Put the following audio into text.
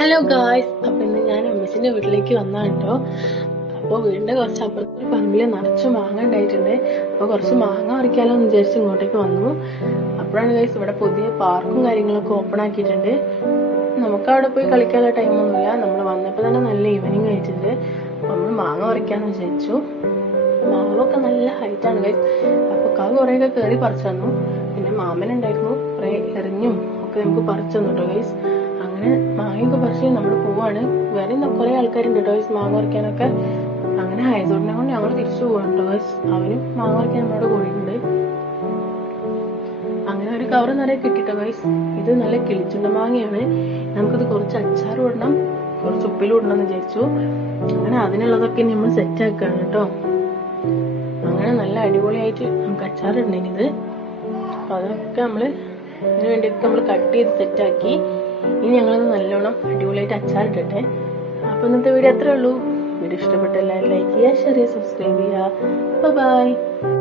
Hello guys, അപ്പൊ ഇന്ന് ഞാൻ അമ്മച്ചിന്റെ വീട്ടിലേക്ക് വന്നാ കേട്ടോ. അപ്പൊ വീടിന്റെ കുറച്ച് അപ്പുറത്തൊരു പറമ്പില് നിറച്ച് മാങ്ങ ഉണ്ടായിട്ടുണ്ട്. അപ്പൊ കുറച്ച് മാങ്ങ പറിക്കാലോ എന്ന് വിചാരിച്ച് ഇങ്ങോട്ടേക്ക് വന്നു. അപ്പോഴാണ് ഗായ്സ് ഇവിടെ പുതിയ പാർക്കും കാര്യങ്ങളൊക്കെ ഓപ്പൺ ആക്കിയിട്ടുണ്ട്. നമുക്ക് അവിടെ പോയി കളിക്കാനുള്ള ടൈമൊന്നുമില്ല. നമ്മൾ വന്നപ്പോൾ തന്നെ നല്ല ഈവനിങ് ആയിട്ടുണ്ട്. അപ്പൊ നമ്മൾ മാങ്ങ പറിക്കാന്ന് വിചാരിച്ചു. മാവൊക്കെ നല്ല ഹൈറ്റാണ് ഗായ്സ്. അപ്പൊ കുറേയൊക്കെ കയറി പറിച്ചു തന്നു. പിന്നെ മാമനുണ്ടായിരുന്നു, കുറെ എറിഞ്ഞും ഒക്കെ നമുക്ക് പറിച്ചു തന്നു കേട്ടോ ഗൈസ്. അങ്ങനെ മാങ്ങയൊക്കെ പറിച്ച് നമ്മൾ പോവാണ്. വേറെ കുറെ ആൾക്കാരുണ്ട് കേട്ടോ ഗൈസ് മാങ്ങ പറിക്കാനൊക്കെ. അങ്ങനെ ആയതുകൊണ്ടിനെ കൊണ്ട് ഞങ്ങൾ തിരിച്ചു പോവാണ് കേട്ടോ ഗൈസ്. അവനും മാങ്ങ പറിക്കാൻ നമ്മളോട് പോയിട്ടുണ്ട്. അങ്ങനെ ഒരു കവർ നിറയെ കിട്ടിട്ടോ ഗൈസ്. ഇത് നല്ല കിളിച്ചുണ്ട മാങ്ങയാണ്. നമുക്കിത് കുറച്ച് അച്ചാർ ഇടണം, കുറച്ച് ഉപ്പിലിടണം എന്ന് വിചാരിച്ചു. അങ്ങനെ അതിനുള്ളതൊക്കെ നമ്മൾ സെറ്റ് ആക്കുകയാണ് കേട്ടോ. അങ്ങനെ നല്ല അടിപൊളിയായിട്ട് നമുക്ക് അച്ചാർ ഇടണേനിത്. അപ്പൊ അതൊക്കെ ഇതിനു വേണ്ടിയൊക്കെ നമ്മൾ കട്ട് ചെയ്ത് സെറ്റാക്കി. ഇനി ഞങ്ങളത് നല്ലോണം അടിപൊളിയായിട്ട് അച്ചാറിട്ടെ. അപ്പൊ ഇന്നത്തെ വീഡിയോ അത്രേ ഉള്ളൂ. വീഡിയോ ഇഷ്ടപ്പെട്ട എല്ലാവരും ലൈക്ക് ചെയ്യുക, ഷെയർ ചെയ്യുക, സബ്സ്ക്രൈബ് ചെയ്യുക. ബൈ.